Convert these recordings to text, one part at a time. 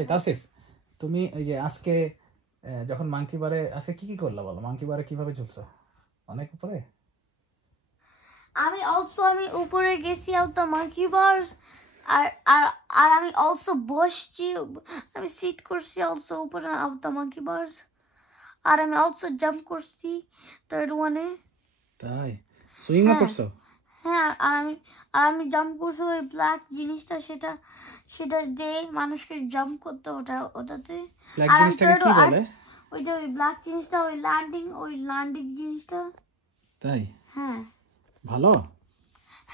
এই তাসিফ, তুমি ওই যে আজকে যখন মাঙ্কি বারে আজকে কি কি করলা বলো? মাঙ্কি বারে কিভাবে ঝুলছো? অনেক উপরে? আমি উপরে গেছি আউট মাঙ্কি বার, আর আর আর আমি অলসো বসছি, আমি সিট করছি অলসো উপরে আউট মাঙ্কি বারস, আর আমি অলসো জাম্প করছি থার্ড ওয়ানে। তাই? সুইং আপ করছো? হ্যাঁ, আর আমি জাম্প করছি ওই ব্ল্যাক জিনিসটা, সেটা সেটা দিয়ে মানুষকে জাম্প করতে, ওটাতে। ব্ল্যাক আর আমি জিনিসটাকে কি বলে? ওই যে ওই ব্ল্যাক জিনিসটা, ওই ল্যান্ডিং জিনিসটা। তাই? হ্যাঁ ভালো?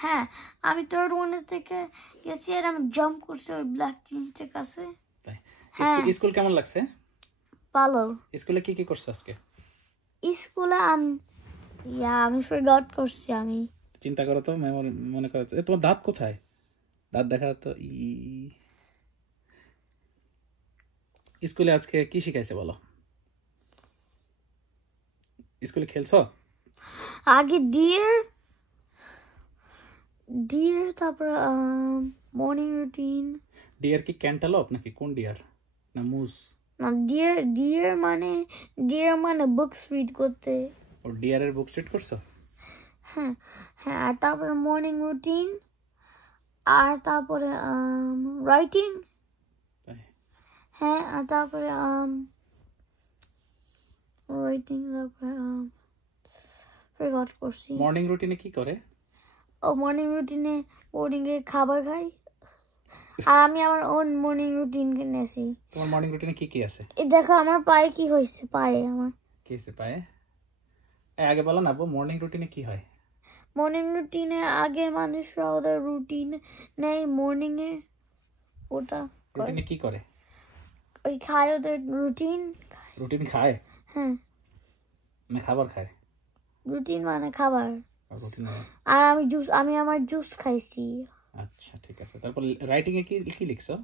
হ্যাঁ, আমি থার্ড ওয়ানের থেকে গেছি আর আমি জাম্প করছি ওই ব্ল্যাক জিনিসটার কাছে। তাই? হ্যাঁ, স্কুল কেমন লাগছে? ভালো। স্কুলে কি কি করছো আজকে? স্কুলে আমি ফরগট করছি। আমি চিন্তা করো তো, মনে করো তো। তোমার দাঁত কোথায়? দাঁত দেখা তো। স্কুলে আজকে কি শিখাইছে বলো? স্কুলে খেলছো? আগে ডিয়ার তারপর মর্নিং রুটিন। ডিয়ার কি ক্যান্টালপ নাকি কোন ডিয়ার? না মুজ? না, ডিয়ার মানে বুকস রিড করতে। ও ডিয়ারের বুক রিড করছো? হ্যাঁ হ্যাঁ, আর তারপরে মর্নিং রুটিন, আর তারপরে রাইটিং। তাই? হ্যাঁ, আর তারপরে রাইটিং, তারপরে ফরগট করছি। মর্নিং রুটিনে কি করে? মর্নিং রুটিনে খাবার খাই, আর আমি আমার ওন মর্নিং রুটিন কিনেছি। তোমার মর্নিং রুটিনে কি কি আছে? এই দেখো আমার পায়ে কি হয়েছে, আমার কি আছে পায়ে? আগে বলো না, মর্নিং রুটিনে কি হয়? মর্নিং রুটিনে আগে মানুষরা ওদের রুটিন নেই মর্নিং এ, ওটা রুটিনে কি করে? ওই খায় ওদের রুটিন। খায়? হ্যাঁ, না খাবার খায়? রুটিন মানে খাবার। রুটিন। আর আমি আমার জুস খাইছি। আচ্ছা ঠিক আছে। তারপর রাইটিং এ কি কি লিখছো?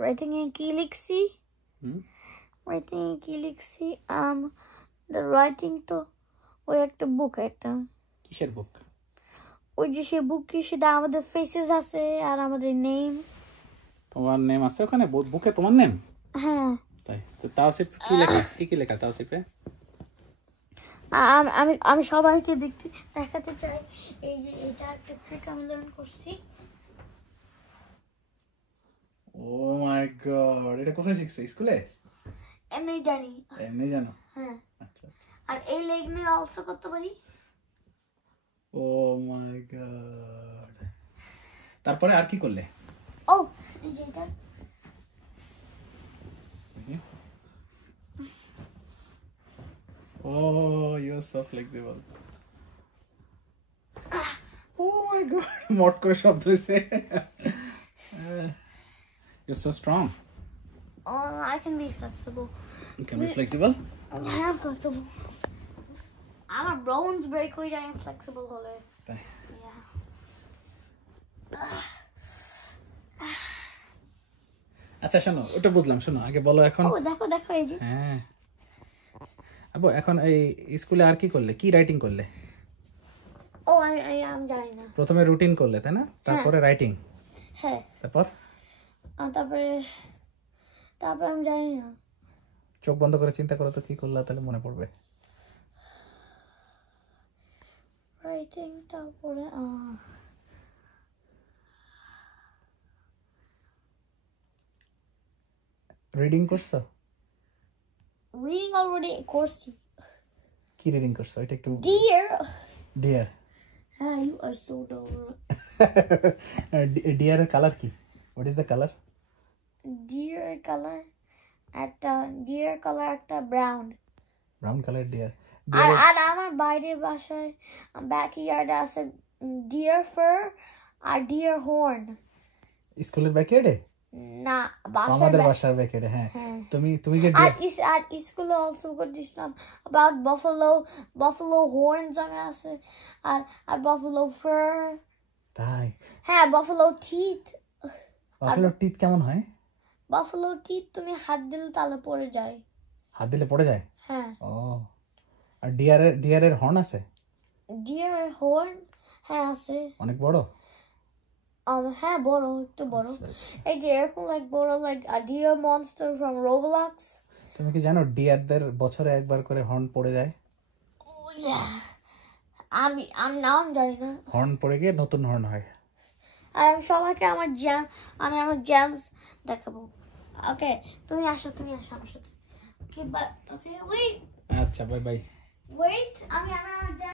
রাইটিং এ কি লিখছি? রাইটিং তো ওই একটা বুক, একটা কিসের বুক? ওই যে সে বুক, কি সেটা আমাদের ফেসেস আছে আর আমাদের নেম। তোমার নেম আছে ওখানে বুকে? তোমার নেম? হ্যাঁ। তাই তো তাওসিফ কি লেখা? কি লেখা তাওসিফে? আমি সবাইকে দেখাতে চাই। এই যে এটা একটা ট্রিক আমি লার্ন করছি। ও মাই গড, এটা কোথায় শিখছো? স্কুলে? এমনি জানি। এমনি জানো? হ্যাঁ। আচ্ছা। আর এই লেগ নিয়ে অলসো করতে পারি। ও মাই গড। তারপরে আর কি করলে? ও এই যে এটা। Oh, you're so flexible. Oh my god, মট করে শব্দ হইছে। You're so strong. Oh, I can be flexible. You can be flexible? I am flexible. আমার bones break হয়ে যায় flexible হলে। তাই? Yeah. আচ্ছা শোনো, ওটা বুঝলাম। শোনো আগে বলো এখন। ও দেখো এই যে। হ্যাঁ আবু, এখন এই স্কুলে আর কি করলে? কি রাইটিং করলে? ও আমি জানি না। প্রথমে রুটিন করলে তাই না? তারপরে রাইটিং? হ্যাঁ। তারপরে আমি জানি না। চোখ বন্ধ করে চিন্তা করো তো কি করলা, তাহলে মনে পড়বে। রাইটিং, তারপরে রিডিং করছো? রিডিং অলরেডি করছি। কি রিডিং করছো এটা একটু? ডিয়ার। হ্যাঁ, ইউ আর সো ডুম। ডিয়ারের কালার কি? What is the colour? Deer colour একটা ব্রাউন কালার ডিয়ার। আর আমার বাইরে বাসায় ব্যাকইয়ার্ডে আছে ডিয়ার ফার আর ডিয়ার হর্ন। স্কুলের ব্যাকইয়ার্ডে? না, আমাদের বাসার ব্যাকইয়ার্ডে। হ্যাঁ, তুমি যে আর স্কুলে অলসো করছিলাম about buffalo horns আমি আছে, আর buffalo fur। তাই? হ্যাঁ, buffalo teeth। কেমন হয়? buffalo teeth তুমি হাত দিলে তাহলে পড়ে যায়। হাত দিলে পড়ে যায়? হ্যাঁ। ও, আর ডিয়ারের হর্ন আছে? ডিয়ার হর্ন হ্যাঁ আছে। অনেক বড়? হ্যাঁ বড় একটু বড় এই যে এরকম লাইক বড় like a deer monster from Roblox. তুমি কি জানো ডিয়ারদের বছরে একবার করে হর্ন পড়ে যায়? Oh yeah. আমি নাম জানি না হর্ন পড়ে গিয়ে নতুন হর্ন হয়। আর আমি সবাইকে আমার জ্যামস দেখাবো ওকে তুমি আসো আমার সাথে ওকে ওকে ওয়েট আচ্ছা বাই বাই ওয়েট আমি আমার